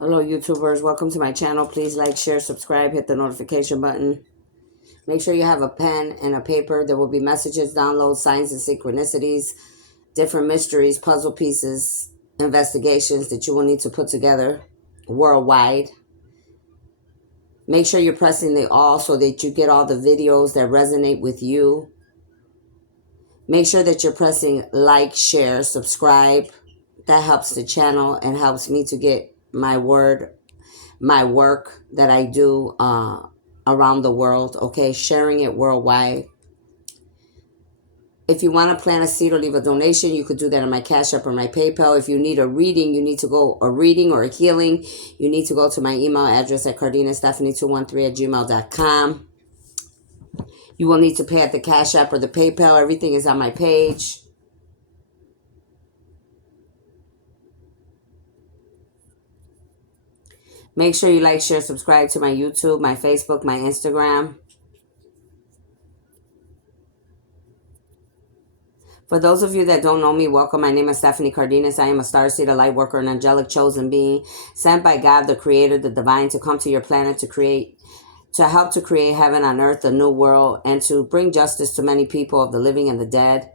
Hello YouTubers, welcome to my channel. Please like, share, subscribe, hit the notification button. Make sure you have a pen and a paper. There will be messages, downloads, signs and synchronicities, different mysteries, puzzle pieces, investigations that you will need to put together worldwide. Make sure you're pressing the all so that you get all the videos that resonate with you. Make sure that you're pressing like, share, subscribe. That helps the channel and helps me to get my work that I do around the world, okay? Sharing it worldwide. If you want to plant a seed or leave a donation, you could do that on my Cash App or my PayPal. If you need a reading, a reading or a healing, you need to go to my email address at cardinastephanie213@gmail.com. You will need to pay at the Cash App or the PayPal. Everything is on my page. Make sure you like, share, subscribe to my YouTube, my Facebook, my Instagram. For those of you that don't know me, welcome. My name is Stephanie Cardenas. I am a starseed, a light worker, an angelic chosen being, sent by God, the creator, the divine, to come to your planet to help to create heaven on earth, a new world, and to bring justice to many people of the living and the dead,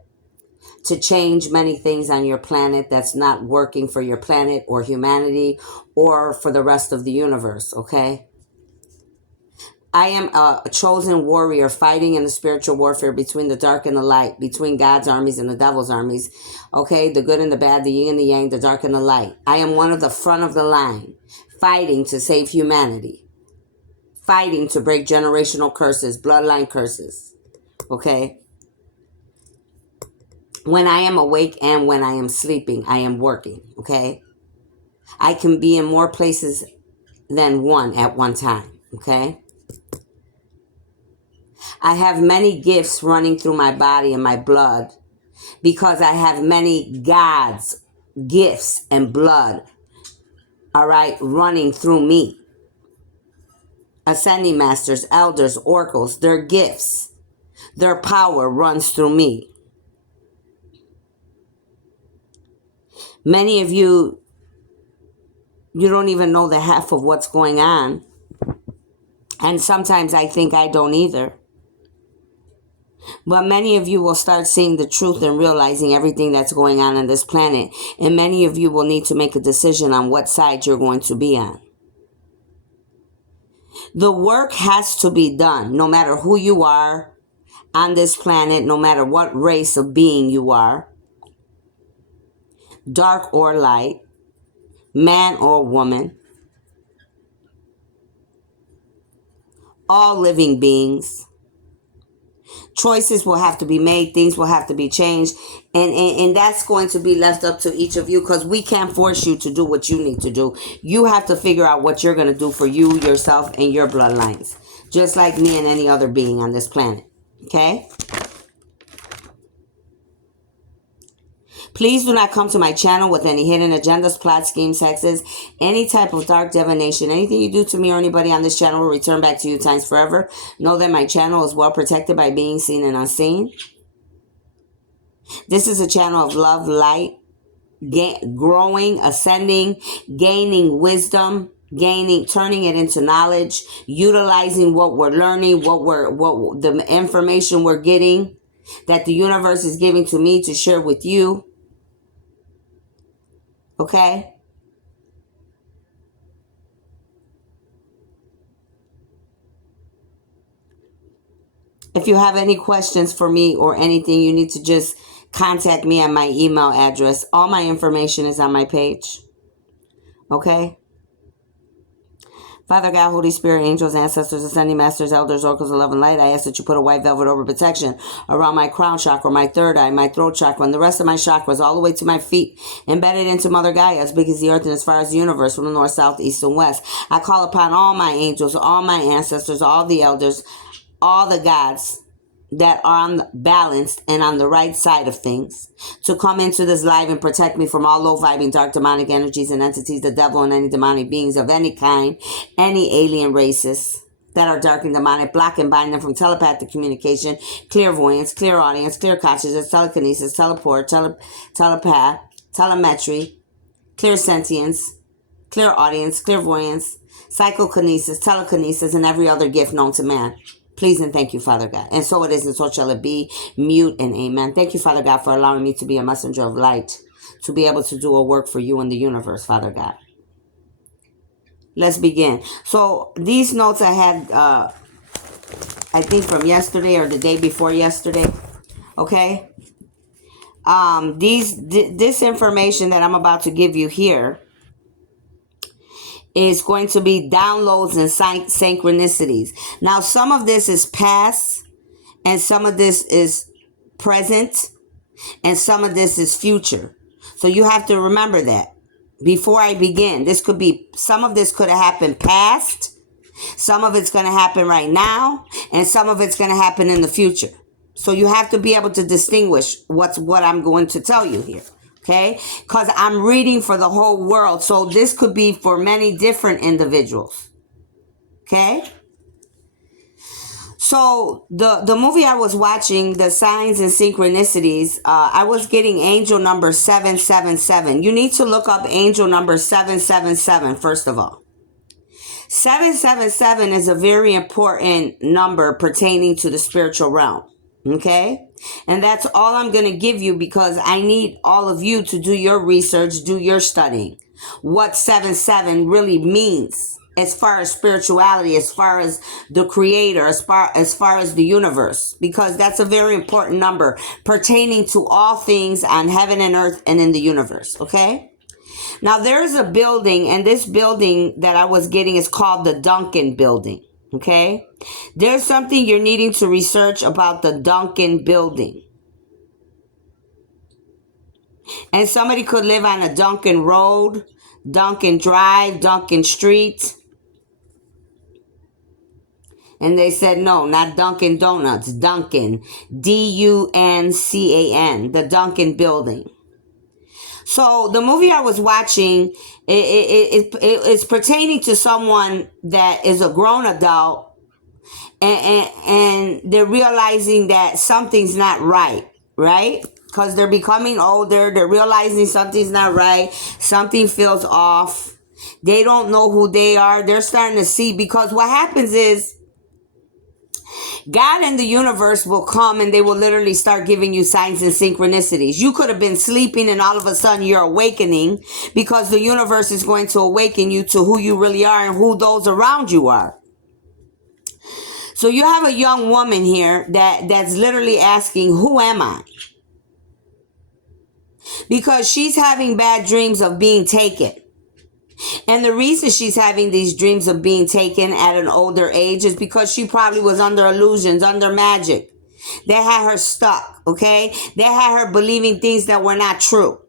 to change many things on your planet that's not working for your planet or humanity or for the rest of the universe, okay? I am a chosen warrior fighting in the spiritual warfare between the dark and the light, between God's armies and the devil's armies. Okay, the good and the bad, the yin and the yang, the dark and the light. I am one of the front of the line, fighting to save humanity, fighting to break generational curses, bloodline curses. Okay? When I am awake and when I am sleeping, I am working. Okay? I can be in more places than one at one time. Okay? I have many gifts running through my body and my blood because I have many God's gifts and blood, all right, running through me. Ascending masters, elders, oracles, their gifts, their power runs through me. Many of you don't even know the half of what's going on. And sometimes I think I don't either. But many of you will start seeing the truth and realizing everything that's going on this planet. And many of you will need to make a decision on what side you're going to be on. The work has to be done, no matter who you are on this planet, no matter what race of being you are, dark or light, man or woman, all living beings. Choices will have to be made. Things will have to be changed. And that's going to be left up to each of you because we can't force you to do what you need to do. You have to figure out what you're going to do for you, yourself, and your bloodlines. Just like me and any other being on this planet. Okay? Please do not come to my channel with any hidden agendas, plot schemes, hexes, any type of dark divination. Anything you do to me or anybody on this channel will return back to you times forever. Know that my channel is well protected by being seen and unseen. This is a channel of love, light, growing, ascending, gaining wisdom, turning it into knowledge, utilizing what we're learning, what the information we're getting, that the universe is giving to me to share with you. Okay? If you have any questions for me or anything, you need to just contact me at my email address. All my information is on my page. Okay? Father God, Holy Spirit, angels, ancestors, ascending masters, elders, oracles of love and light, I ask that you put a white velvet over protection around my crown chakra, my third eye, my throat chakra, and the rest of my chakras, all the way to my feet, embedded into Mother Gaia, as big as the earth and as far as the universe, from the north, south, east, and west. I call upon all my angels, all my ancestors, all the elders, all the gods that are balanced and on the right side of things to come into this live and protect me from all low vibing dark demonic energies and entities, the devil and any demonic beings of any kind, any alien races that are dark and demonic, block and bind them from telepathic communication, clairvoyance, clairaudience, clear consciousness, telekinesis, telepath, telemetry, clairsentience, clairaudience, clairvoyance, psychokinesis, telekinesis, and every other gift known to man. Please and thank you, Father God. And so it is, and so shall it be. Mute and amen. Thank you, Father God, for allowing me to be a messenger of light, to be able to do a work for you in the universe, Father God. Let's begin. So these notes I had, I think from yesterday or the day before yesterday. Okay. This information that I'm about to give you here is going to be downloads and synchronicities. Now, some of this is past, and some of this is present, and some of this is future. So you have to remember that before I begin. Some of this could have happened past, some of it's going to happen right now, and some of it's going to happen in the future. So you have to be able to distinguish what I'm going to tell you here. Okay? Because I'm reading for the whole world. So this could be for many different individuals. Okay? So the movie I was watching, The Signs and Synchronicities, I was getting angel number 777. You need to look up angel number 777, first of all. 777 is a very important number pertaining to the spiritual realm. Okay? And that's all I'm going to give you, because I need all of you to do your research, do your studying. What 77 really means as far as spirituality, as far as the creator, as far as the universe, because that's a very important number pertaining to all things on heaven and earth and in the universe. Okay? Now there's a building, and this building that I was getting is called the Duncan Building. Okay? There's something you're needing to research about the Duncan Building. And somebody could live on a Duncan Road, Duncan Drive, Duncan Street. And they said, no, not Dunkin' Donuts, Duncan, Duncan, the Duncan Building. So the movie I was watching, it's pertaining to someone that is a grown adult, and they're realizing that something's not right? Because they're becoming older, they're realizing something's not right, something feels off. They don't know who they are. They're starting to see, because what happens is, God and the universe will come and they will literally start giving you signs and synchronicities. You could have been sleeping and all of a sudden you're awakening, because the universe is going to awaken you to who you really are and who those around you are. So you have a young woman here that's literally asking, who am I? Because she's having bad dreams of being taken. And the reason she's having these dreams of being taken at an older age is because she probably was under illusions, under magic. They had her stuck, okay? They had her believing things that were not true.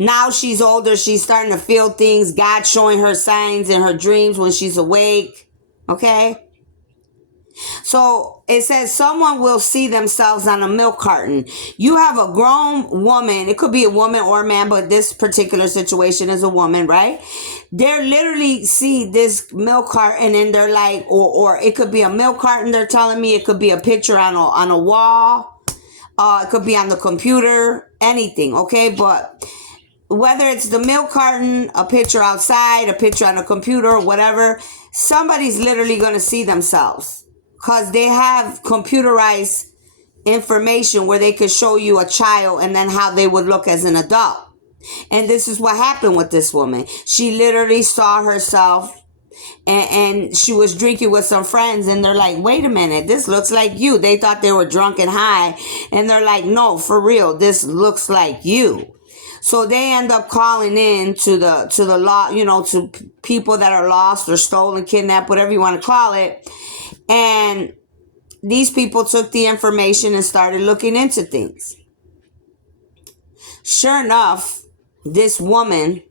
Now she's older, she's starting to feel things, God showing her signs in her dreams when she's awake, okay? So it says someone will see themselves on a milk carton. You have a grown woman. It could be a woman or a man, but this particular situation is a woman, right? They're literally see this milk carton and they're like, or it could be a milk carton, they're telling me. It could be a picture on a wall. It could be on the computer, anything, okay? But whether it's the milk carton, a picture outside, a picture on a computer, or whatever, somebody's literally going to see themselves. Because they have computerized information where they could show you a child and then how they would look as an adult. And this is what happened with this woman. She literally saw herself and she was drinking with some friends and they're like, wait a minute, this looks like you. They thought they were drunk and high. And they're like, no, for real, this looks like you. So they end up calling in to the law, to people that are lost or stolen, kidnapped, whatever you want to call it. And these people took the information and started looking into things. Sure enough, this woman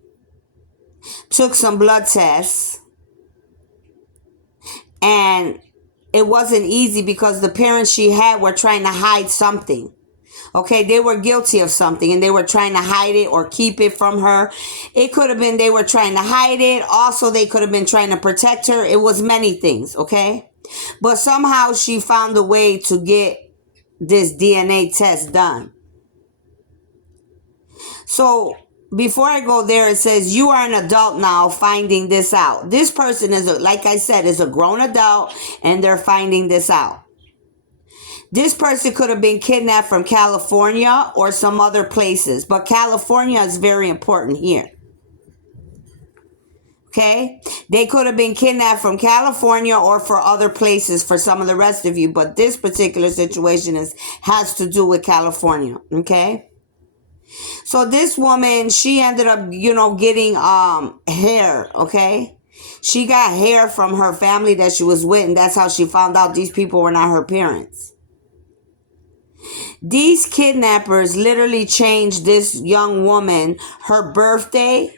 took some blood tests, and it wasn't easy because the parents she had were trying to hide something. Okay, they were guilty of something and they were trying to hide it or keep it from her. It could have been they were trying to hide it. Also, they could have been trying to protect her. It was many things, okay? But somehow she found a way to get this DNA test done. So before I go there, it says you are an adult now finding this out. This person is, like I said, is a grown adult and they're finding this out. This person could have been kidnapped from California or some other places, but California is very important here. Okay? They could have been kidnapped from California or for other places for some of the rest of you, but this particular situation has to do with California. Okay? So this woman, she ended up, getting hair, okay? She got hair from her family that she was with, and that's how she found out these people were not her parents. These kidnappers literally changed this young woman, her birthday.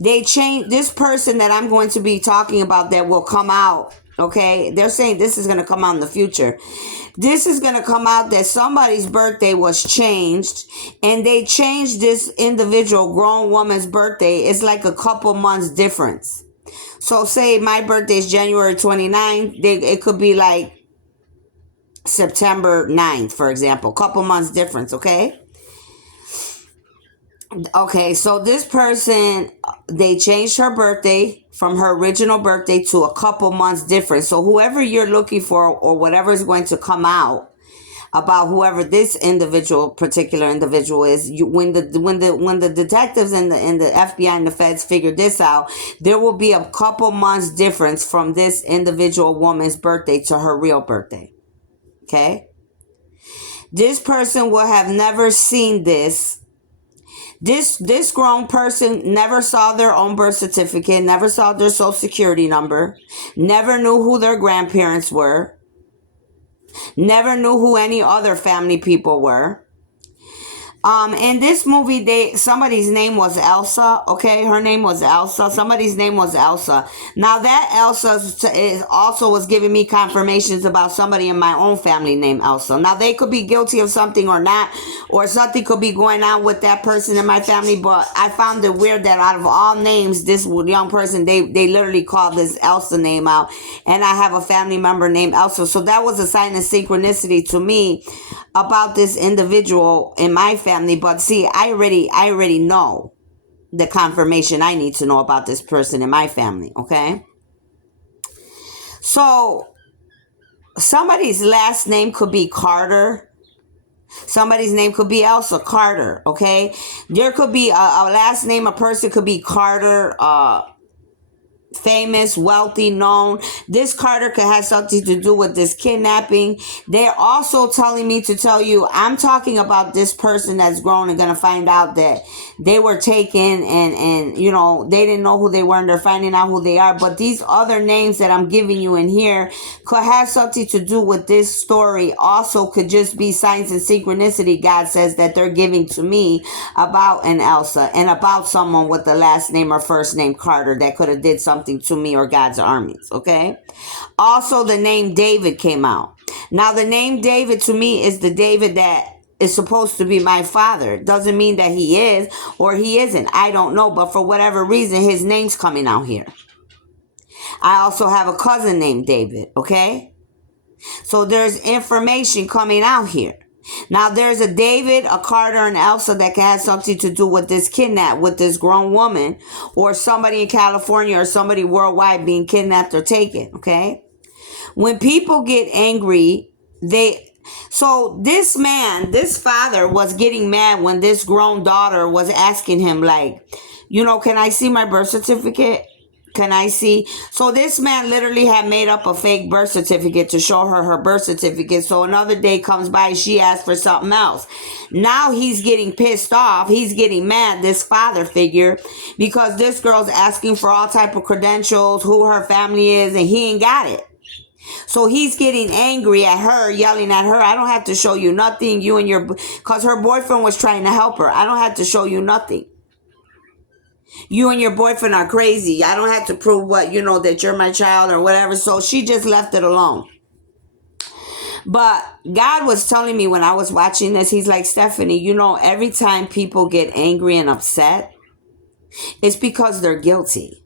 They changed this person that I'm going to be talking about that will come out, okay? They're saying this is going to come out in the future. This is going to come out that somebody's birthday was changed, and they changed this individual grown woman's birthday. It's like a couple months difference. So say my birthday is January 29th, it could be like September 9th, for example. Couple months difference, okay? Okay, so this person, they changed her birthday from her original birthday to a couple months difference. So whoever you're looking for or whatever is going to come out about whoever this particular individual is, when the detectives and the FBI and the feds figure this out, there will be a couple months difference from this individual woman's birthday to her real birthday. Okay? This person will have never seen this. This grown person never saw their own birth certificate, never saw their social security number, never knew who their grandparents were, never knew who any other family people were. In this movie, somebody's name was Elsa. Okay, her name was Elsa. Somebody's name was Elsa. Now that Elsa also was giving me confirmations about somebody in my own family named Elsa. Now they could be guilty of something or not, or something could be going on with that person in my family. But I found it weird that out of all names, this young person they literally called this Elsa name out, and I have a family member named Elsa. So that was a sign of synchronicity to me about this individual in my family. But see, I already know the confirmation I need to know about this person in my family. Okay, so somebody's last name could be Carter. Somebody's name could be Elsa Carter. Okay, there could be a last name. A person could be Carter, famous, wealthy, known. This Carter could have something to do with this kidnapping. They're also telling me to tell you, I'm talking about this person that's grown and going to find out that they were taken and they didn't know who they were and they're finding out who they are. But these other names that I'm giving you in here could have something to do with this story. Also could just be signs and synchronicity, God says, that they're giving to me about an Elsa and about someone with the last name or first name Carter that could have did something to me or God's armies. Okay. Also, the name David came out. Now, the name David to me is the David that is supposed to be my father. Doesn't mean that he is or he isn't. I don't know. But for whatever reason, his name's coming out here. I also have a cousin named David. Okay. So there's information coming out here. Now, there's a David, a Carter, and Elsa that can have something to do with this kidnap, with this grown woman, or somebody in California or somebody worldwide being kidnapped or taken, okay? When people get angry, so this man, this father was getting mad when this grown daughter was asking him, like, can I see my birth certificate? Can I see? So this man literally had made up a fake birth certificate to show her birth certificate. So another day comes by, she asks for something else. Now he's getting pissed off. He's getting mad, this father figure, because this girl's asking for all type of credentials, who her family is, and he ain't got it. So he's getting angry at her, yelling at her. I don't have to show you nothing. Because her boyfriend was trying to help her. I don't have to show you nothing. You and your boyfriend are crazy. I don't have to prove that you're my child or whatever. So she just left it alone. But God was telling me when I was watching this, he's like, Stephanie, every time people get angry and upset, it's because they're guilty.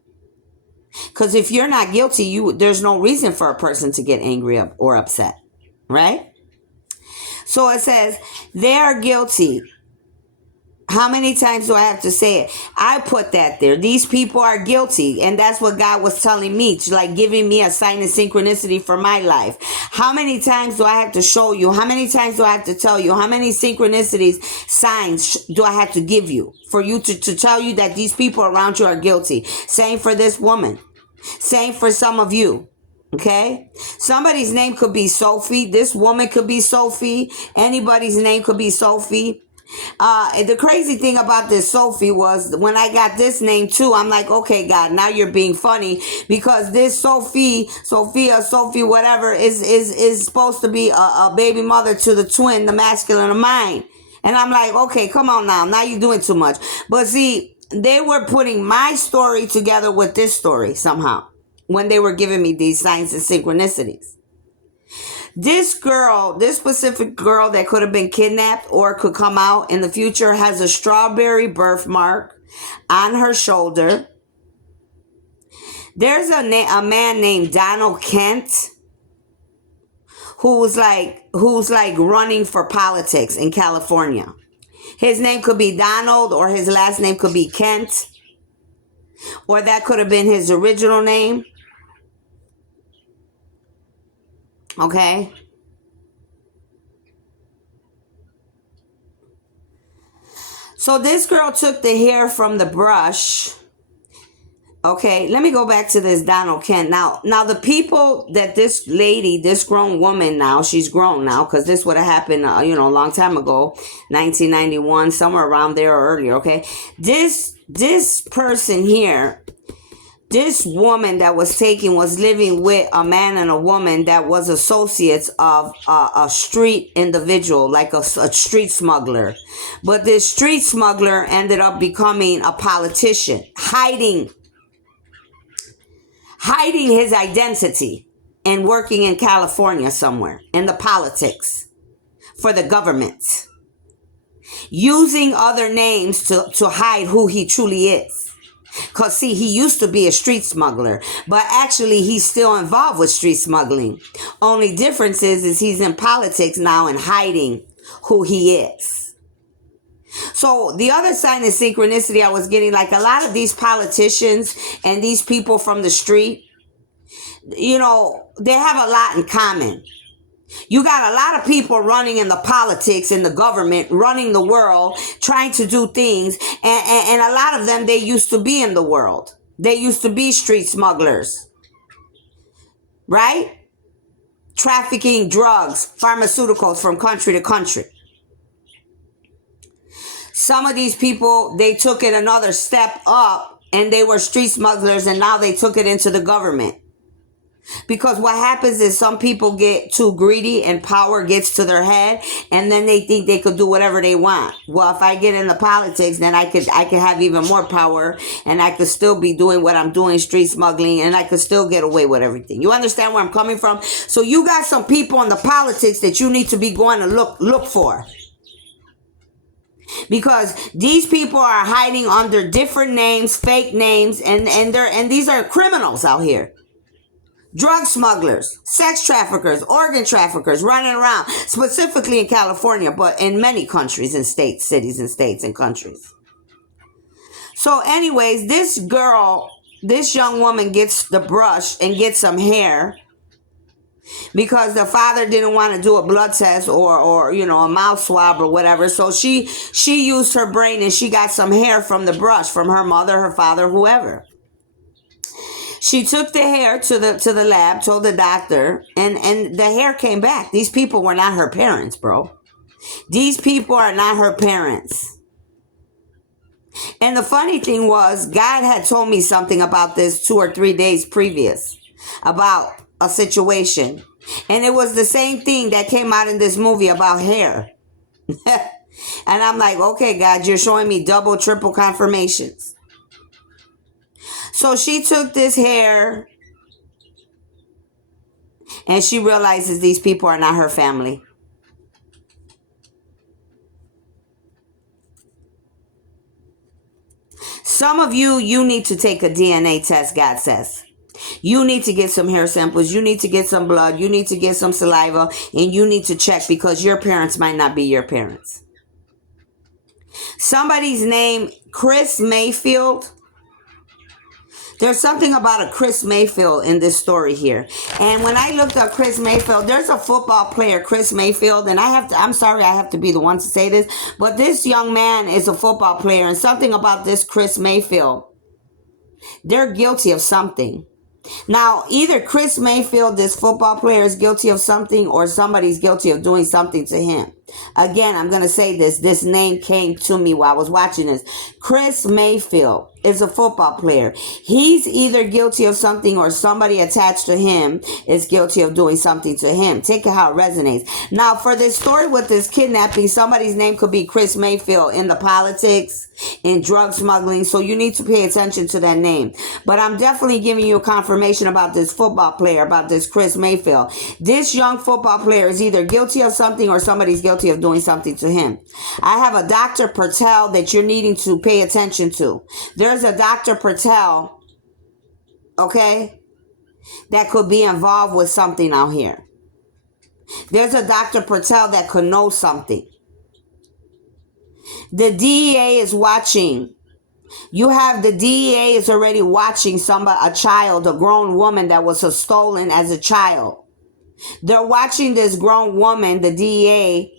Because if you're not guilty, there's no reason for a person to get angry or upset. Right? So it says, they are guilty. How many times do I have to say it? I put that there. These people are guilty. And that's what God was telling me, like giving me a sign of synchronicity for my life. How many times do I have to show you? How many times do I have to tell you? How many synchronicities, signs do I have to give you for you to tell you that these people around you are guilty? Same for this woman. Same for some of you. Okay? Somebody's name could be Sophie. This woman could be Sophie. Anybody's name could be Sophie. The crazy thing about this Sophie was when I got this name too, I'm like, okay, God, now you're being funny, because this Sophie, whatever, is supposed to be a baby mother to the twin, the masculine of mine. And I'm like, okay, come on now you're doing too much. But see, they were putting my story together with this story somehow when they were giving me these signs and synchronicities. This girl, this specific girl that could have been kidnapped or could come out in the future, has a strawberry birthmark on her shoulder. There's a man named Donald Kent who's like running for politics in California. His name could be Donald, or his last name could be Kent, or that could have been his original name. Okay. So this girl took the hair from the brush. Okay, let me go back to this Donald Kent. Now the people that this lady, this grown woman now, she's grown now, because this would have happened, a long time ago, 1991, somewhere around there or earlier, okay? This person here, this woman that was taken, was living with a man and a woman that was associates of a street individual, like a street smuggler. But this street smuggler ended up becoming a politician, hiding his identity and working in California somewhere in the politics for the government, using other names to hide who he truly is. Because, see, he used to be a street smuggler, but actually he's still involved with street smuggling. Only difference is he's in politics now and hiding who he is. So the other sign of synchronicity I was getting, like a lot of these politicians and these people from the street, they have a lot in common. You got a lot of people running in the politics, in the government, running the world, trying to do things. And a lot of them, they used to be in the world. They used to be street smugglers. Right? Trafficking drugs, pharmaceuticals from country to country. Some of these people, they took it another step up and they were street smugglers, and now they took it into the government. Because what happens is some people get too greedy and power gets to their head, and then they think they could do whatever they want. Well, if I get into politics, then I could have even more power, and I could still be doing what I'm doing, street smuggling, and I could still get away with everything. You understand where I'm coming from? So you got some people in the politics that you need to be going to look for. Because these people are hiding under different names, fake names, and these are criminals out here. Drug smugglers, sex traffickers, organ traffickers running around, specifically in California, but in many countries and states, cities and states and countries. So anyways, this young woman gets the brush and gets some hair because the father didn't want to do a blood test or a mouth swab or whatever. So she used her brain and she got some hair from the brush from her mother, her father, whoever. She took the hair to the lab, told the doctor, and the hair came back. These people were not her parents, bro. These people are not her parents. And the funny thing was, God had told me something about this 2 or 3 days previous, about a situation. And it was the same thing that came out in this movie about hair. And I'm like, okay, God, you're showing me double, triple confirmations. So she took this hair and she realizes these people are not her family. Some of you need to take a DNA test, God says. You need to get some hair samples. You need to get some blood. You need to get some saliva. And you need to check because your parents might not be your parents. Somebody's name, Chris Mayfield. There's something about a Chris Mayfield in this story here. And when I looked up Chris Mayfield, there's a football player, Chris Mayfield, and I'm sorry I have to be the one to say this, but this young man is a football player, and something about this Chris Mayfield, they're guilty of something. Now, either Chris Mayfield, this football player, is guilty of something, or somebody's guilty of doing something to him. Again, I'm going to say this. This name came to me while I was watching this. Chris Mayfield is a football player. He's either guilty of something, or somebody attached to him is guilty of doing something to him. Take it how it resonates. Now, for this story with this kidnapping, somebody's name could be Chris Mayfield in the politics, in drug smuggling. So you need to pay attention to that name. But I'm definitely giving you a confirmation about this football player, about this Chris Mayfield. This young football player is either guilty of something, or somebody's guilty of doing something to him. I have a Dr. Patel that you're needing to pay attention to. There's a Dr. Patel, okay, that could be involved with something out here. There's a Dr. Patel that could know something. The DEA is watching. You have the DEA is already watching a child, a grown woman that was stolen as a child. They're watching this grown woman, the DEA,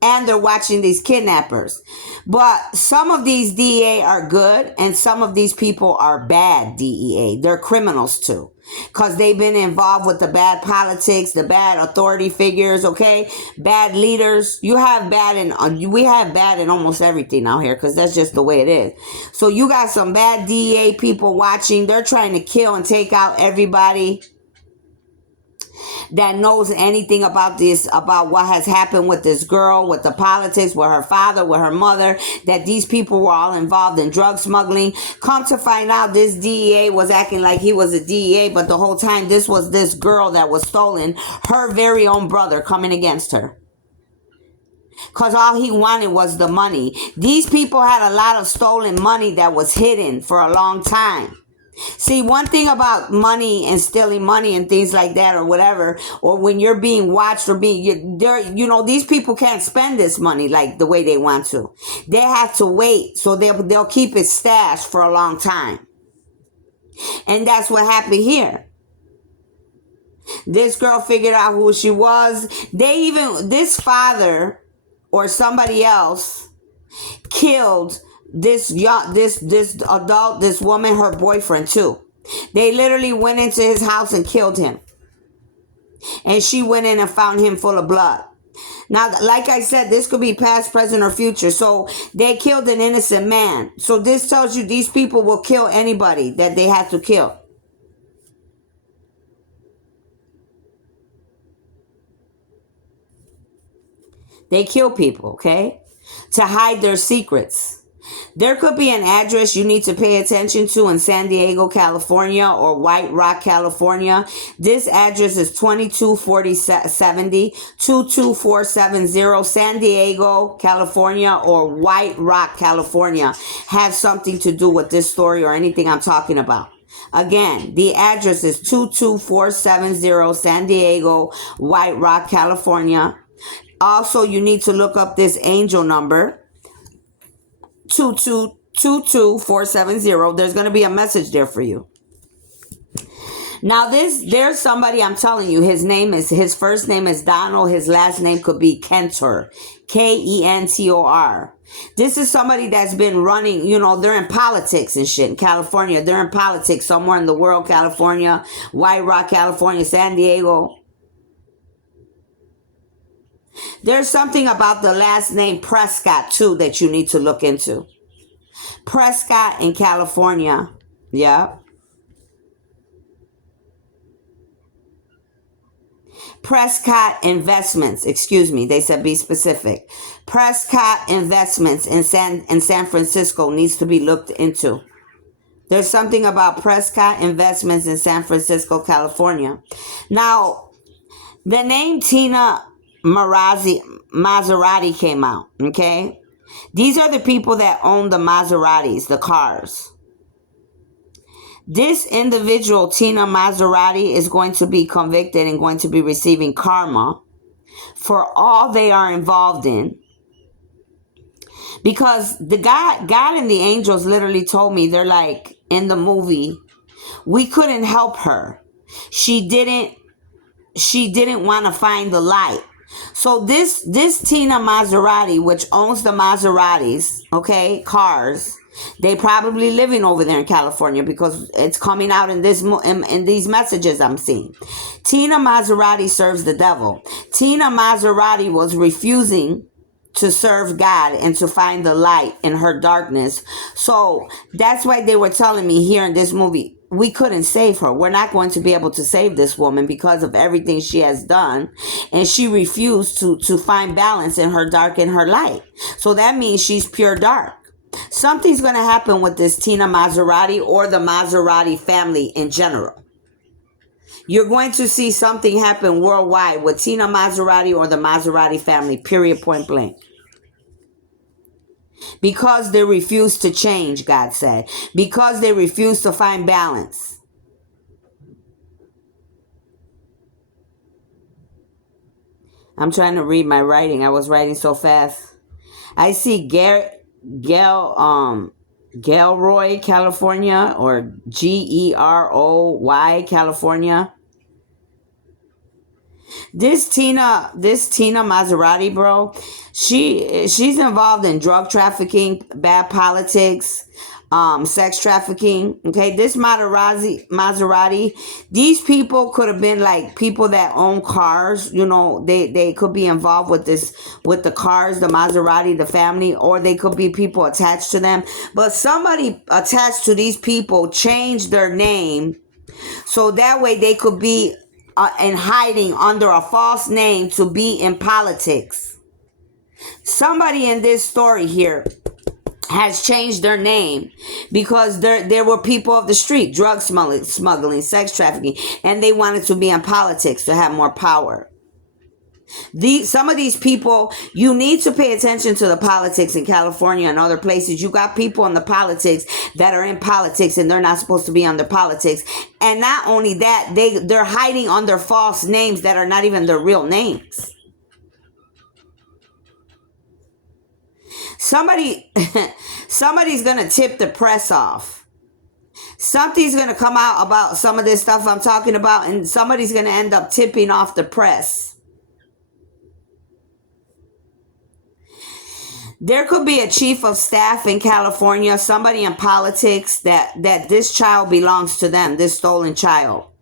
and they're watching these kidnappers. But some of these DEA are good, and some of these people are bad DEA. They're criminals too, because they've been involved with the bad politics, the bad authority figures, okay? Bad leaders. We have bad in almost everything out here, because that's just the way it is. So you got some bad DEA people watching. They're trying to kill and take out everybody that knows anything about this, about what has happened with this girl, with the politics, with her father, with her mother, that these people were all involved in drug smuggling. Come to find out, this DEA was acting like he was a DEA, but the whole time this was this girl that was stolen, her very own brother coming against her. Because all he wanted was the money. These people had a lot of stolen money that was hidden for a long time. See, one thing about money and stealing money and things like that, or whatever, or when you're being watched, or these people can't spend this money like the way they want to. They have to wait, so they'll keep it stashed for a long time. And that's what happened here. This girl figured out who she was. This father or somebody else killed this adult, this woman, her boyfriend too. They literally went into his house and killed him. And she went in and found him full of blood. Now, like I said, this could be past, present, or future. So they killed an innocent man. So this tells you these people will kill anybody that they have to kill. They kill people, okay? To hide their secrets. There could be an address you need to pay attention to in San Diego, California, or White Rock, California. This address is 22470 San Diego, California, or White Rock, California. Has something to do with this story or anything I'm talking about. Again, the address is 22470 San Diego, White Rock, California. Also, you need to look up this angel number, 2222470. There's going to be a message there for you. Now, there's somebody, I'm telling you, his first name is Donald. His last name could be Kentor, Kentor. This is somebody that's been running, they're in politics and shit in California. They're in politics somewhere in the world, California, White Rock, California, San Diego. There's something about the last name Prescott, too, that you need to look into. Prescott in California. Yeah. Prescott Investments. Excuse me. They said be specific. Prescott Investments in San Francisco needs to be looked into. There's something about Prescott Investments in San Francisco, California. Now, the name Tina Maserati came out, okay? These are the people that own the Maseratis, the cars. This individual, Tina Maserati, is going to be convicted and going to be receiving karma for all they are involved in. Because the God and the angels literally told me, they're like, in the movie, we couldn't help her. She didn't want to find the light. So this Tina Maserati, which owns the Maseratis, okay, cars, they probably living over there in California, because it's coming out in in these messages I'm seeing. Tina Maserati serves the devil. Tina Maserati was refusing to serve God and to find the light in her darkness. So that's why they were telling me here in this movie, we couldn't save her. We're not going to be able to save this woman because of everything she has done. And she refused to find balance in her dark and her light. So that means she's pure dark. Something's going to happen with this Tina Maserati, or the Maserati family in general. You're going to see something happen worldwide with Tina Maserati or the Maserati family, period, point blank. Because they refuse to change, God said. Because they refuse to find balance. I'm trying to read my writing. I was writing so fast. I see Gelroy, California, or Geroy, California. This Tina Maserati, bro, she's involved in drug trafficking, bad politics, sex trafficking. Okay, this Maserati, these people could have been like people that own cars. You know, they could be involved with the cars, the Maserati, the family, or they could be people attached to them. But somebody attached to these people changed their name, so that way they could be in hiding under a false name to be in politics. Somebody in this story here has changed their name because there were people of the street, drug smuggling, sex trafficking, and they wanted to be in politics to have more power. Some of these people, you need to pay attention to the politics in California and other places. You got people in the politics that are in politics and they're not supposed to be under politics. And not only that, they're hiding under false names that are not even their real names. Somebody's gonna tip the press off. Something's gonna come out about some of this stuff I'm talking about, and somebody's gonna end up tipping off the press. There could be a chief of staff in California, somebody in politics that this child belongs to them, this stolen child.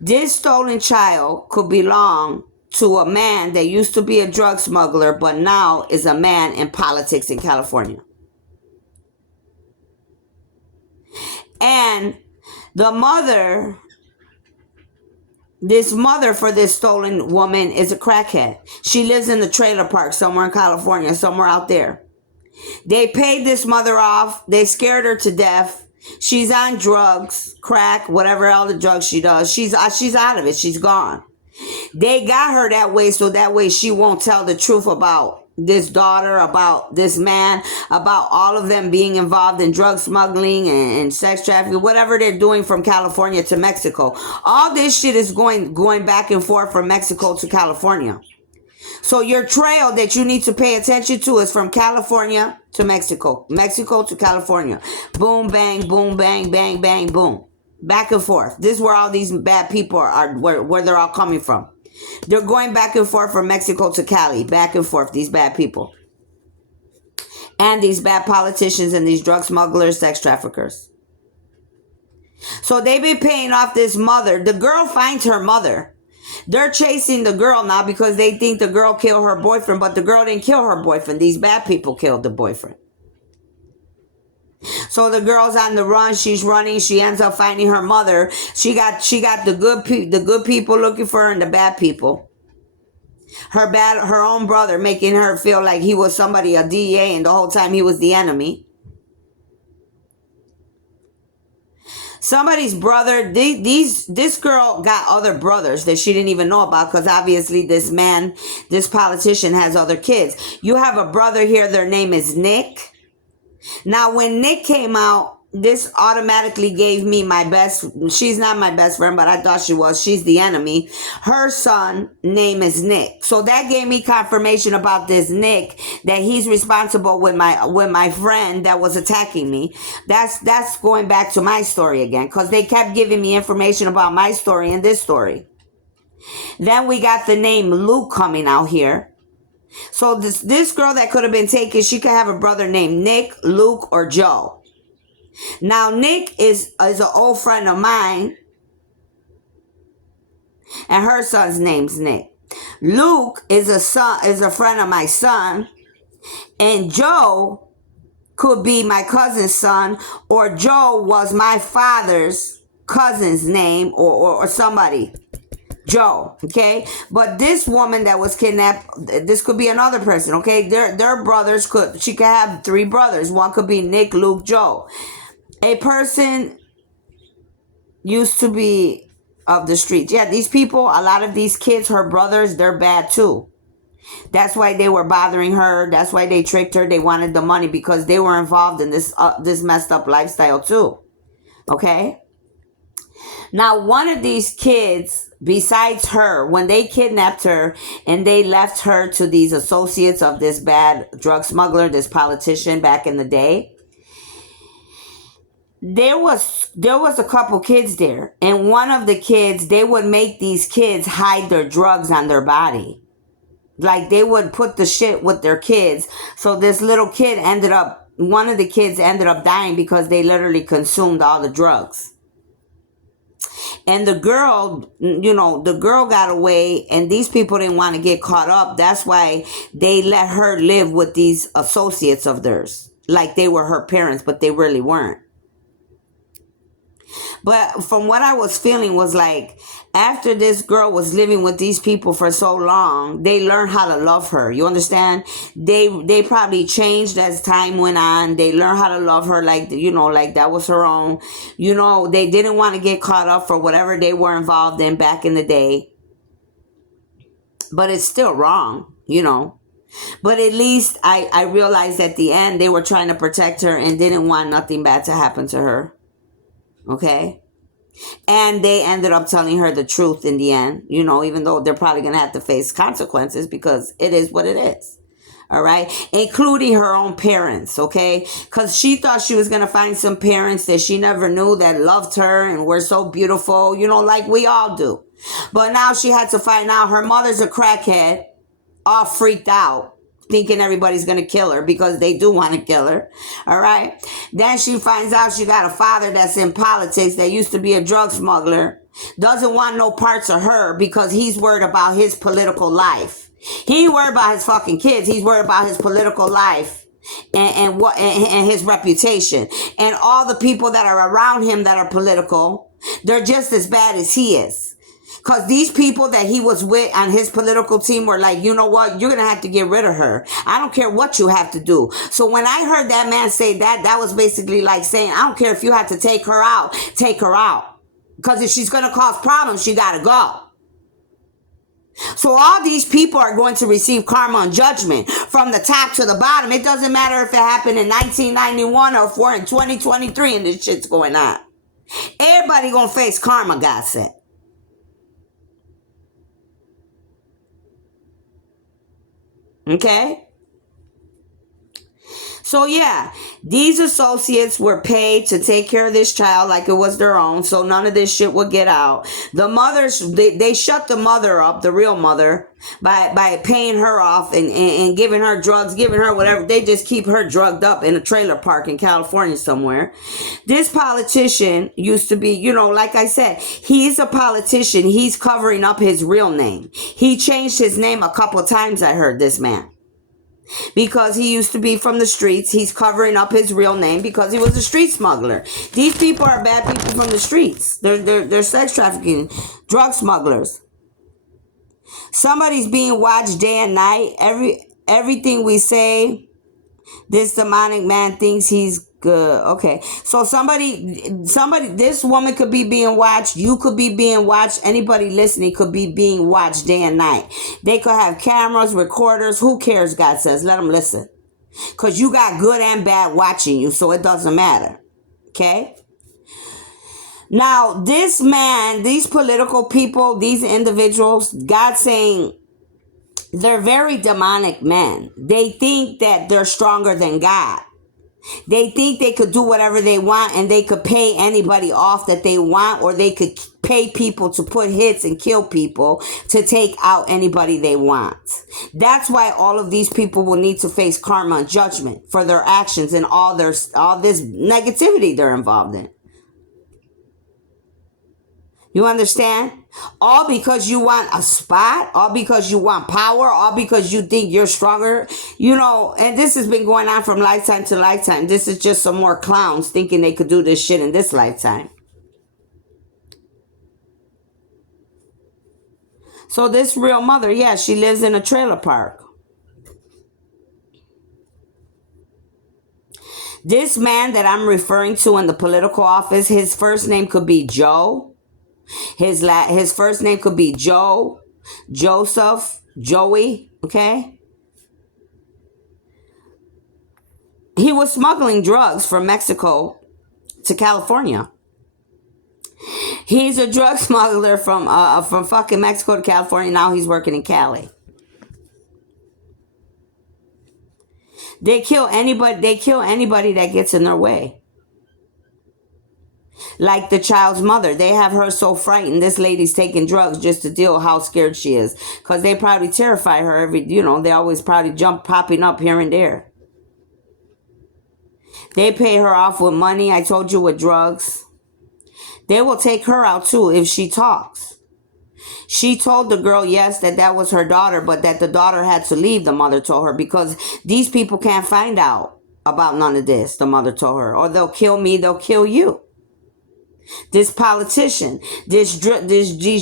This stolen child could belong to a man that used to be a drug smuggler, but now is a man in politics in California. And the mother, this mother for this stolen woman is a crackhead. She lives in the trailer park somewhere in California, somewhere out there. They paid this mother off. They scared her to death. She's on drugs, crack, whatever all the drugs she does. She's out of it. She's gone. They got her that way so that way she won't tell the truth about this daughter, about this man, about all of them being involved in drug smuggling and sex trafficking, whatever they're doing from California to Mexico. All this shit is going back and forth from Mexico to California. So your trail that you need to pay attention to is from California to Mexico, Mexico to California. Boom, bang, boom, bang, bang, bang, boom. Back and forth. This is where all these bad people are, where they're all coming from. They're going back and forth from Mexico to Cali, back and forth, these bad people. And these bad politicians and these drug smugglers, sex traffickers. So they've been paying off this mother. The girl finds her mother. They're chasing the girl now because they think the girl killed her boyfriend, but the girl didn't kill her boyfriend. These bad people killed the boyfriend. So the girl's on the run. She's running. She ends up finding her mother. She got the good people looking for her and the bad people. Her own brother making her feel like he was somebody, a DEA, and the whole time he was the enemy. Somebody's brother, this girl got other brothers that she didn't even know about because obviously this politician has other kids. You have a brother here, their name is Nick. Now when Nick came out, this automatically gave me my best. She's not my best friend, but I thought she was. She's the enemy. Her son name is Nick, so that gave me confirmation about this Nick, that he's responsible with my friend that was attacking me. That's going back to my story again, because they kept giving me information about my story and this story. Then we got the name Luke coming out here. So this girl that could have been taken, she could have a brother named Nick, Luke, or Joe. Now, Nick is an old friend of mine, and her son's name's Nick. Luke is a friend of my son, and Joe could be my cousin's son, or Joe was my father's cousin's name, or somebody. Joe, okay? But this woman that was kidnapped, this could be another person, okay? Their brothers she could have 3 brothers. One could be Nick, Luke, Joe. A person used to be of the streets. Yeah, these people, a lot of these kids, her brothers, they're bad too. That's why they were bothering her. That's why they tricked her. They wanted the money because they were involved in this messed up lifestyle too. Okay? Now, one of these kids, besides her, when they kidnapped her and they left her to these associates of this bad drug smuggler, this politician back in the day, there was a couple kids there, and one of the kids, they would make these kids hide their drugs on their body. Like, they would put the shit with their kids. So this little kid one of the kids ended up dying because they literally consumed all the drugs. And the girl, the girl got away, and these people didn't want to get caught up. That's why they let her live with these associates of theirs. Like they were her parents, but they really weren't. But from what I was feeling was like, after this girl was living with these people for so long, they learned how to love her. You understand? They probably changed as time went on. They learned how to love her like that was her own. They didn't want to get caught up for whatever they were involved in back in the day. But it's still wrong, But at least I realized at the end they were trying to protect her and didn't want nothing bad to happen to her. Okay? And they ended up telling her the truth in the end, even though they're probably going to have to face consequences because it is what it is. All right? Including her own parents, okay? Because she thought she was going to find some parents that she never knew that loved her and were so beautiful, like we all do. But now she had to find out her mother's a crackhead, all freaked out, thinking everybody's going to kill her because they do want to kill her. All right. Then she finds out she got a father that's in politics that used to be a drug smuggler. Doesn't want no parts of her because he's worried about his political life. He ain't worried about his fucking kids. He's worried about his political life and his reputation. And all the people that are around him that are political, they're just as bad as he is. Because these people that he was with on his political team were like, you know what? You're going to have to get rid of her. I don't care what you have to do. So when I heard that man say that was basically like saying, I don't care if you have to take her out. Take her out. Because if she's going to cause problems, she got to go. So all these people are going to receive karma and judgment from the top to the bottom. It doesn't matter if it happened in 1991 or if we're in 2023 and this shit's going on. Everybody going to face karma, God said. Okay? So yeah, these associates were paid to take care of this child like it was their own, so none of this shit would get out. The mothers, they shut the mother up, the real mother, by paying her off and giving her drugs, giving her whatever. They just keep her drugged up in a trailer park in California somewhere. This politician used to be, like I said, he's a politician. He's covering up his real name. He changed his name a couple times, I heard, this man. Because he used to be from the streets. He's covering up his real name because he was a street smuggler. These people are bad people from the streets. They're sex trafficking, drug smugglers. Somebody's being watched day and night. Everything we say, this demonic man thinks he's good. Okay. So somebody, this woman could be being watched. You could be being watched. Anybody listening could be being watched day and night. They could have cameras, recorders. Who cares, God says. Let them listen. Because you got good and bad watching you, so it doesn't matter. Okay? Now, this man, these political people, these individuals, God saying they're very demonic men. They think that they're stronger than God. They think they could do whatever they want and they could pay anybody off that they want, or they could pay people to put hits and kill people to take out anybody they want. That's why all of these people will need to face karma and judgment for their actions and all this negativity they're involved in. You understand? All because you want a spot, all because you want power, all because you think you're stronger. And this has been going on from lifetime to lifetime. This is just some more clowns thinking they could do this shit in this lifetime. So this real mother, yeah, she lives in a trailer park. This man that I'm referring to in the political office, his first name could be Joe. His first name could be Joe, Joseph, Joey, okay? He was smuggling drugs from Mexico to California. He's a drug smuggler from fucking Mexico to California. Now he's working in Cali. They kill anybody that gets in their way. Like the child's mother. They have her so frightened. This lady's taking drugs just to deal with how scared she is. Because they probably terrify her they always probably popping up here and there. They pay her off with money. I told you, with drugs. They will take her out too if she talks. She told the girl, yes, that was her daughter, but that the daughter had to leave, the mother told her, because these people can't find out about none of this, the mother told her. Or they'll kill me, they'll kill you. This politician, these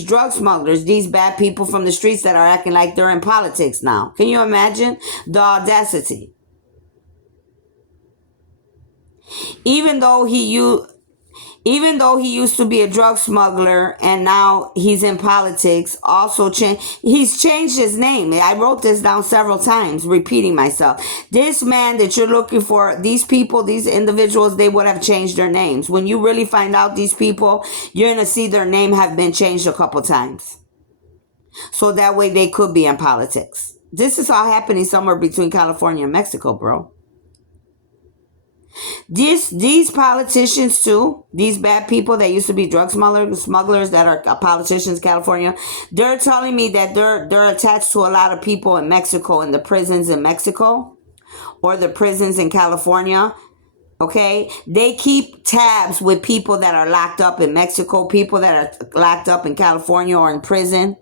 drug smugglers, these bad people from the streets that are acting like they're in politics now. Can you imagine the audacity? Even though he used to be a drug smuggler and now he's in politics, he's changed his name. I wrote this down several times, repeating myself. This man that you're looking for, these people, these individuals, they would have changed their names. When you really find out these people, you're going to see their name have been changed a couple times. So that way they could be in politics. This is all happening somewhere between California and Mexico, bro. These politicians too, these bad people that used to be drug smugglers that are politicians in California, they're telling me that they're attached to a lot of people in Mexico, in the prisons in Mexico or the prisons in California. Okay, they keep tabs with people that are locked up in Mexico, people that are locked up in California or in prison.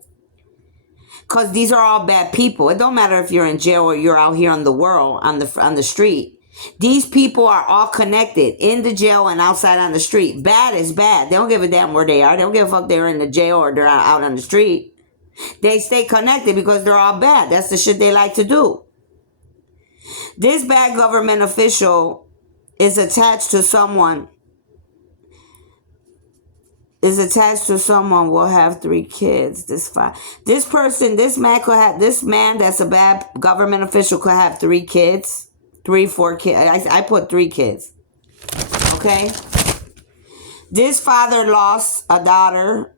Because these are all bad people. It don't matter if you're in jail or you're out here on the world, on the street. These people are all connected in the jail and outside on the street. Bad is bad. They don't give a damn where they are. They don't give a fuck they're in the jail or they're out on the street. They stay connected because they're all bad. That's the shit they like to do. This bad government official is attached to someone. Will have 3 kids. This man that's a bad government official could have 3 kids. 4 kids. I put 3 kids. Okay? This father lost a daughter.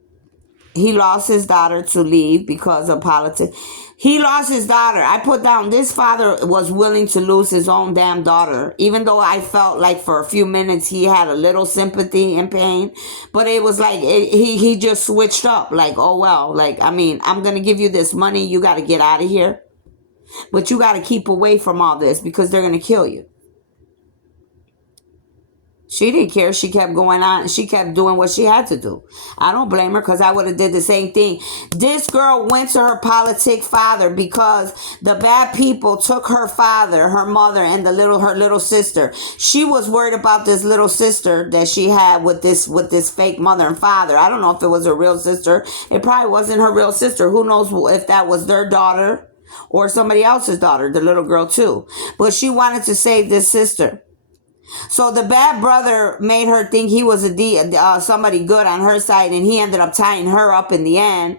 He lost his daughter to leave because of politics. He lost his daughter. I put down, this father was willing to lose his own damn daughter. Even though I felt like for a few minutes he had a little sympathy and pain. But it was like, he just switched up. Like, oh well. Like, I mean, I'm going to give you this money. You got to get out of here. But you got to keep away from all this because they're going to kill you. She didn't care. She kept going on. She kept doing what she had to do. I don't blame her because I would have did the same thing. This girl went to her politic father because the bad people took her father, her mother, and her little sister. She was worried about this little sister that she had with this fake mother and father. I don't know if it was her real sister. It probably wasn't her real sister. Who knows if that was their daughter or somebody else's daughter, the little girl too. But she wanted to save this sister. So the bad brother made her think he was somebody good on her side, and he ended up tying her up in the end.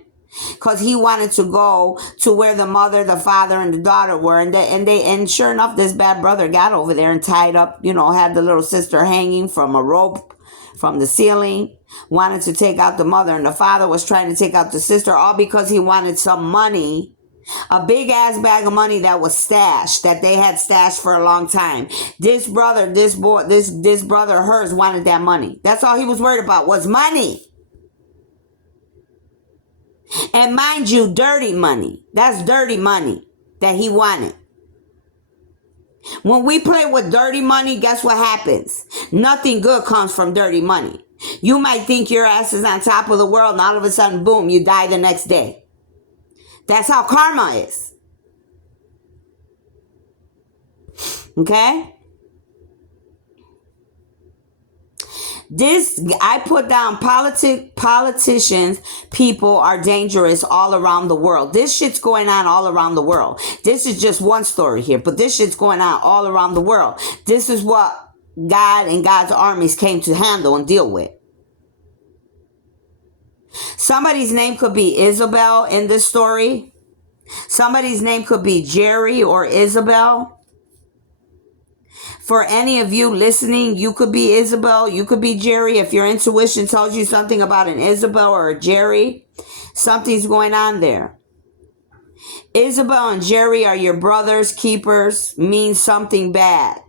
because he wanted to go to where the mother, the father, and the daughter were, and sure enough, this bad brother got over there and tied up, had the little sister hanging from a rope from the ceiling, wanted to take out the mother, and the father was trying to take out the sister, all because he wanted some money, a big ass bag of money that was stashed, that they had stashed for a long time. This brother, this boy, this brother of hers wanted that money. That's all he was worried about, was money. And mind you, dirty money. That's dirty money that he wanted. When we play with dirty money, guess what happens? Nothing good comes from dirty money. You might think your ass is on top of the world, and all of a sudden, boom, you die the next day. That's how karma is. Okay? I put down politicians, people are dangerous all around the world. This shit's going on all around the world. This is just one story here, but this shit's going on all around the world. This is what God and God's armies came to handle and deal with. Somebody's name could be Isabel in this story. Somebody's name could be Jerry or Isabel. For any of you listening, you could be Isabel, you could be Jerry. If your intuition tells you something about an Isabel or a Jerry, something's going on there. Isabel and Jerry are your brothers, keepers, means something bad.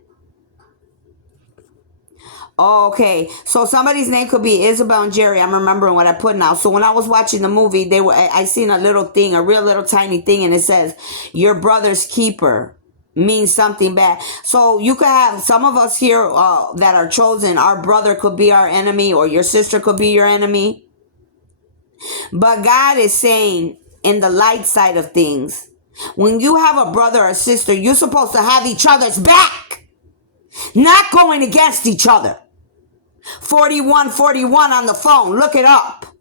Okay, so somebody's name could be Isabel and Jerry. I'm remembering what I put now. So when I was watching the movie, I seen a little thing, a real little tiny thing, and it says, your brother's keeper means something bad. So you could have some of us here that are chosen. Our brother could be our enemy, or your sister could be your enemy. But God is saying, in the light side of things, when you have a brother or sister, you're supposed to have each other's back, not going against each other. 4141 on the phone. Look it up.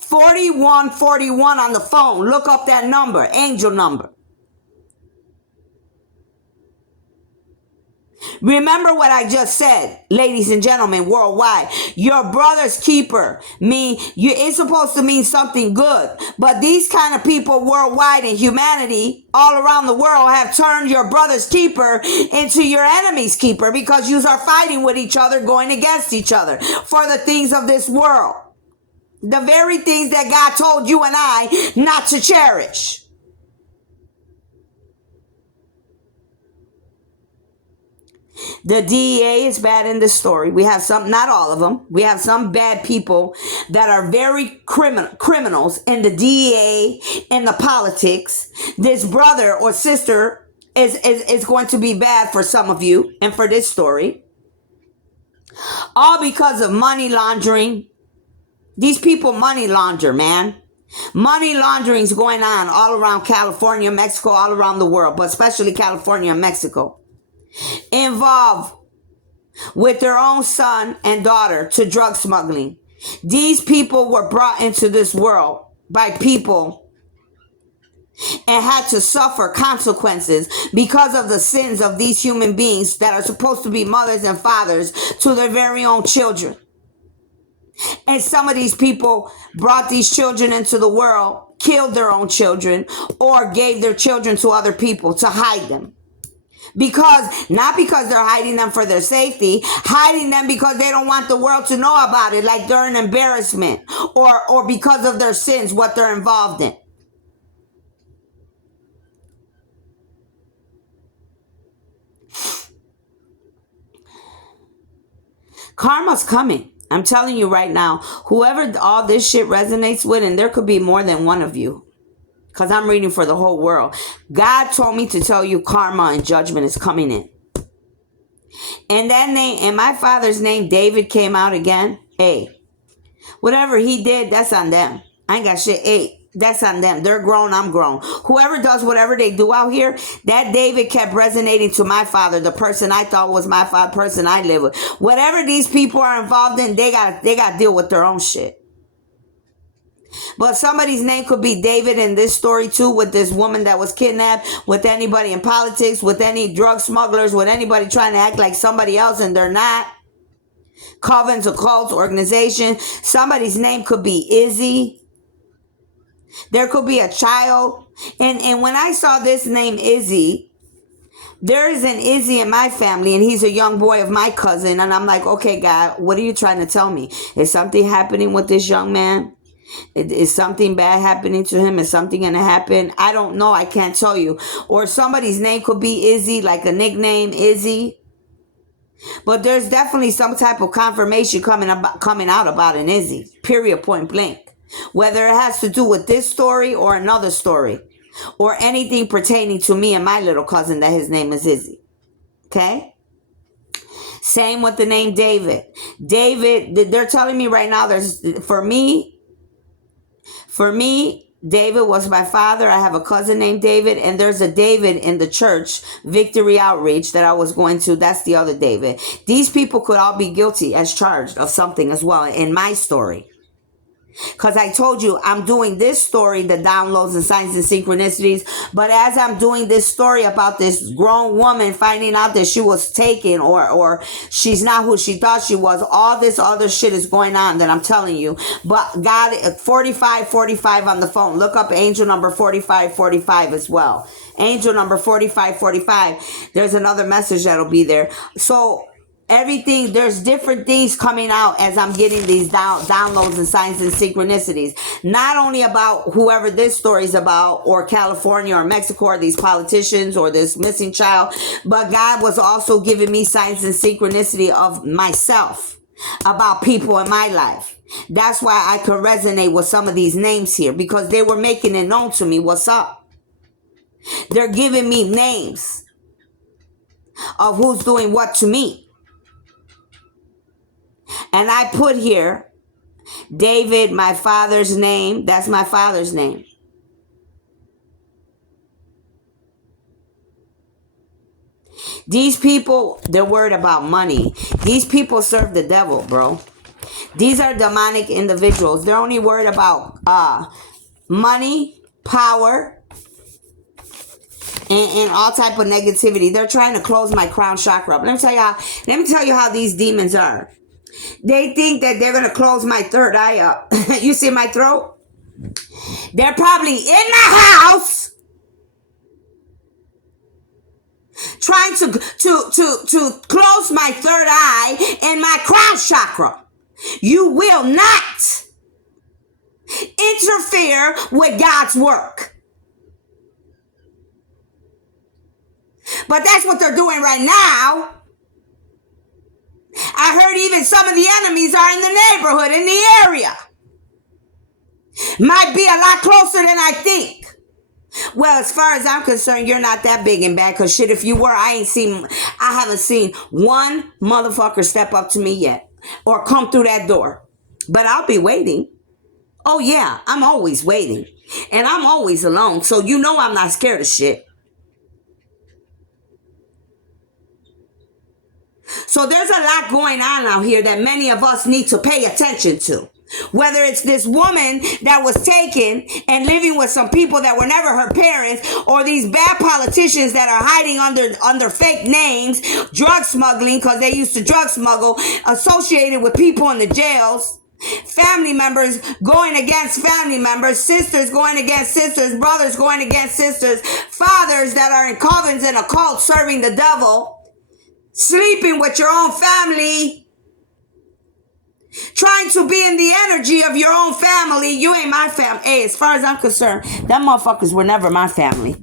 4141 on the phone. Look up that number, angel number. Remember what I just said, ladies and gentlemen, worldwide. Your brother's keeper it's supposed to mean something good. But these kind of people worldwide in humanity, all around the world, have turned your brother's keeper into your enemy's keeper, because you are fighting with each other, going against each other for the things of this world. The very things that God told you and I not to cherish. The DEA is bad in this story. We have some, not all of them. We have some bad people that are very criminals in the DEA, in the politics. This brother or sister is going to be bad for some of you and for this story. All because of money laundering. These people money launder, man. Money laundering is going on all around California, Mexico, all around the world, but especially California and Mexico. Involved with their own son and daughter to drug smuggling. These people were brought into this world by people and had to suffer consequences because of the sins of these human beings that are supposed to be mothers and fathers to their very own children. And some of these people brought these children into the world, killed their own children, or gave their children to other people to hide them. Not because they're hiding them for their safety, hiding them because they don't want the world to know about it, like they're an embarrassment, or because of their sins, what they're involved in. Karma's coming. I'm telling you right now, whoever all this shit resonates with, and there could be more than one of you, because I'm reading for the whole world. God told me to tell you karma and judgment is coming in. And that name, and my father's name, David, came out again. Hey, whatever he did, that's on them. I ain't got shit. Hey, that's on them. They're grown, I'm grown. Whoever does whatever they do out here, that David kept resonating to my father, the person I thought was my father, person I live with. Whatever these people are involved in, they got to deal with their own shit. But somebody's name could be David in this story too, with this woman that was kidnapped, with anybody in politics, with any drug smugglers, with anybody trying to act like somebody else and they're not. Covens, occults, organization. Somebody's name could be Izzy. There could be a child. And when I saw this name Izzy, there is an Izzy in my family, and he's a young boy of my cousin. And I'm like, okay, God, what are you trying to tell me? Is something happening with this young man? Is something bad happening to him? Is something going to happen? I don't know. I can't tell you. Or somebody's name could be Izzy, like a nickname, Izzy. But there's definitely some type of confirmation coming out about an Izzy. Period, point blank. Whether it has to do with this story or another story, or anything pertaining to me and my little cousin that his name is Izzy. Okay? Same with the name David. David, they're telling me right now, for me, David was my father. I have a cousin named David, and there's a David in the church, Victory Outreach, that I was going to. That's the other David. These people could all be guilty as charged of something as well in my story. Because I told you, I'm doing this story, the downloads and signs and synchronicities. But as I'm doing this story about this grown woman finding out that she was taken, or she's not who she thought she was, all this other shit is going on that I'm telling you. But God, 4545 on the phone. Look up angel number 4545 as well. Angel number 4545. There's another message that'll be there. So everything, there's different things coming out as I'm getting these downloads and signs and synchronicities. Not only about whoever this story is about, or California or Mexico, or these politicians, or this missing child, but God was also giving me signs and synchronicity of myself, about people in my life. That's why I could resonate with some of these names here, because they were making it known to me what's up. They're giving me names of who's doing what to me. And I put here, David, my father's name. That's my father's name. These people, they're worried about money. These people serve the devil, bro. These are demonic individuals. They're only worried about money, power, and all type of negativity. They're trying to close my crown chakra. Let me tell you how these demons are. They think that they're going to close my third eye up. You see my throat? They're probably in my house trying to close my third eye and my crown chakra. You will not interfere with God's work. But that's what they're doing right now. I heard even some of the enemies are in the neighborhood, in the area. Might be a lot closer than I think. Well, as far as I'm concerned, you're not that big and bad, because shit, if you were, I haven't seen one motherfucker step up to me yet or come through that door. But I'll be waiting. Oh yeah, I'm always waiting. And I'm always alone, so you know I'm not scared of shit. So there's a lot going on out here that many of us need to pay attention to. Whether it's this woman that was taken and living with some people that were never her parents, or these bad politicians that are hiding under fake names, drug smuggling, because they used to drug smuggle, associated with people in the jails, family members going against family members, sisters going against sisters, brothers going against sisters, fathers that are in covens and a cult serving the devil, sleeping with your own family, trying to be in the energy of your own family. You ain't my family. Hey, as far as I'm concerned, them motherfuckers were never my family.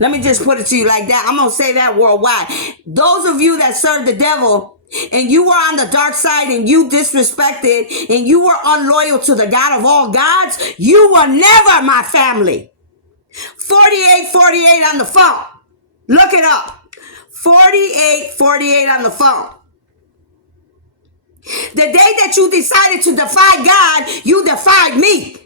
Let me just put it to you like that. I'm going to say that worldwide. Those of you that serve the devil, and you were on the dark side, and you disrespected, and you were unloyal to the God of all gods, you were never my family. 4848 on the phone. Look it up. 4848 on the phone. The day that you decided to defy God, you defied me.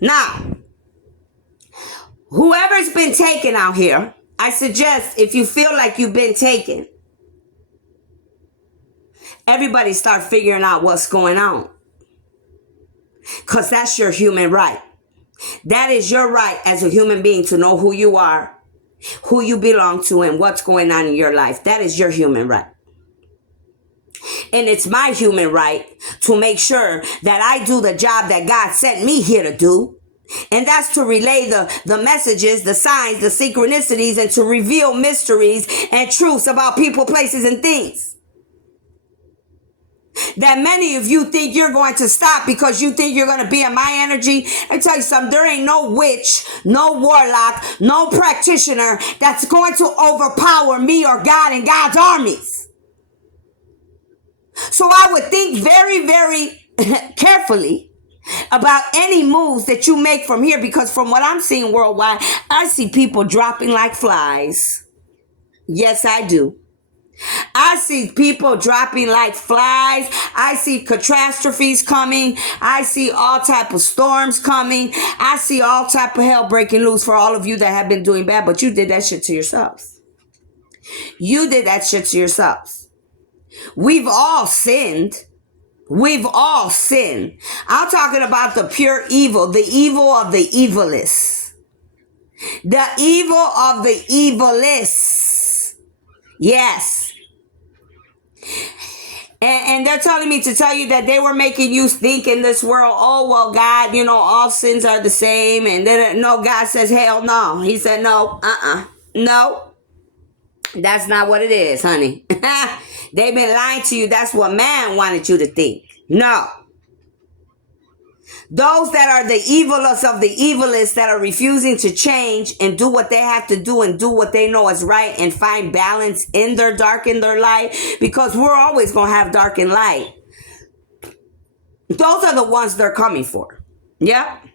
Now, whoever's been taken out here, I suggest, if you feel like you've been taken, everybody start figuring out what's going on. Because that's your human right. That is your right as a human being, to know who you are who you belong to, and what's going on in your life. That is your human right. And it's my human right to make sure that I do the job that God sent me here to do. And that's to relay the messages, the signs, the synchronicities, and to reveal mysteries and truths about people, places, and things. That many of you think you're going to stop because you think you're going to be in my energy. I tell you something, there ain't no witch, no warlock, no practitioner that's going to overpower me or God and God's armies. So I would think very, very carefully about any moves that you make from here, because from what I'm seeing worldwide, I see people dropping like flies. Yes, I do. I see people dropping like flies. I see catastrophes coming. I see all type of storms coming. I see all type of hell breaking loose for all of you that have been doing bad, but you did that shit to yourselves. You did that shit to yourselves. We've all sinned. We've all sinned. I'm talking about the pure evil, the evil of the evilest. The evil of the evilest. Yes. And they're telling me to tell you that they were making you think in this world, oh, well, God, all sins are the same. And then, no, God says, hell no. He said, no, no. That's not what it is, honey. They've been lying to you. That's what man wanted you to think. No. Those that are the evilest of the evilest, that are refusing to change and do what they have to do and do what they know is right and find balance in their dark and their light, because we're always going to have dark and light. Those are the ones they're coming for. Yep.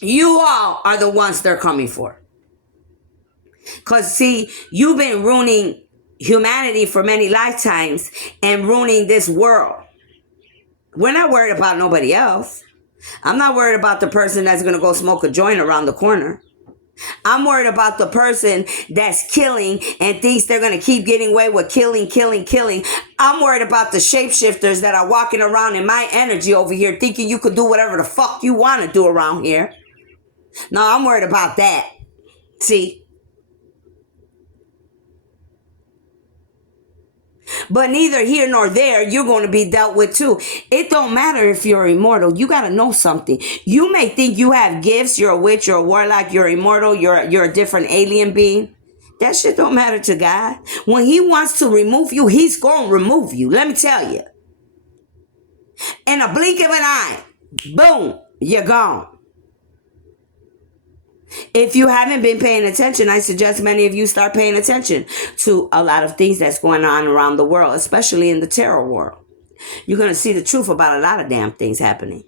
You all are the ones they're coming for. Because, see, you've been ruining humanity for many lifetimes and ruining this world. We're not worried about nobody else. I'm not worried about the person that's going to go smoke a joint around the corner. I'm worried about the person that's killing and thinks they're going to keep getting away with killing. I'm worried about the shapeshifters that are walking around in my energy over here thinking you could do whatever the fuck you want to do around here. No, I'm worried about that. See? But neither here nor there, you're going to be dealt with too. It don't matter if you're immortal. You got to know something. You may think you have gifts. You're a witch, you're a warlock, you're immortal, you're a different alien being. That shit don't matter to God. When he wants to remove you, he's going to remove you. Let me tell you. In a blink of an eye, boom, you're gone. If you haven't been paying attention, I suggest many of you start paying attention to a lot of things that's going on around the world, especially in the tarot world. You're going to see the truth about a lot of damn things happening.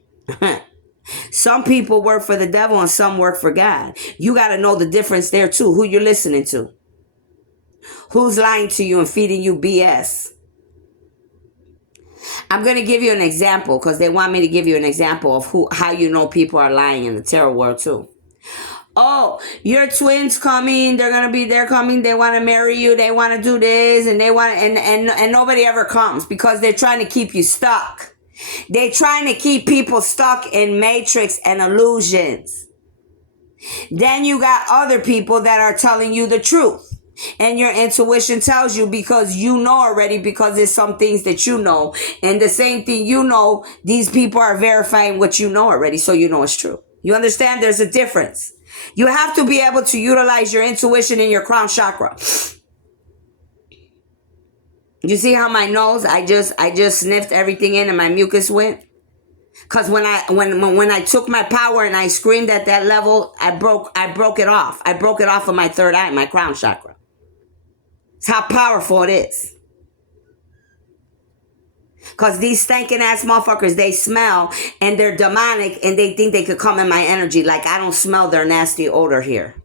Some people work for the devil and some work for God. You got to know the difference there too, who you're listening to. Who's lying to you and feeding you BS. I'm going to give you an example because they want me to give you an example of how you know people are lying in the tarot world too. Oh, your twins coming, they're coming, they want to marry you, they want to do this, and they want to, and nobody ever comes because they're trying to keep you stuck. They're trying to keep people stuck in matrix and illusions. Then you got other people that are telling you the truth. And your intuition tells you because you know already, because there's some things that you know. And the same thing you know, these people are verifying what you know already, so you know it's true. You understand? There's a difference. You have to be able to utilize your intuition in your crown chakra. You see how my nose, I just sniffed everything in and my mucus went? Because when I took my power and I screamed at that level, I broke it off. I broke it off of my third eye, my crown chakra. It's how powerful it is. Because these stinking ass motherfuckers, they smell and they're demonic and they think they could come in my energy. Like I don't smell their nasty odor here.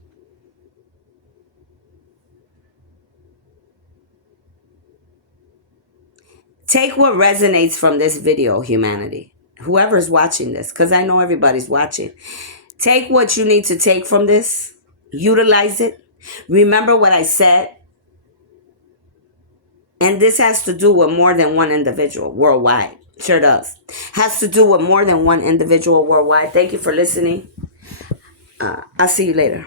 Take what resonates from this video, humanity. Whoever's watching this, because I know everybody's watching. Take what you need to take from this. Utilize it. Remember what I said. And this has to do with more than one individual worldwide. Sure does. Has to do with more than one individual worldwide. Thank you for listening. I'll see you later.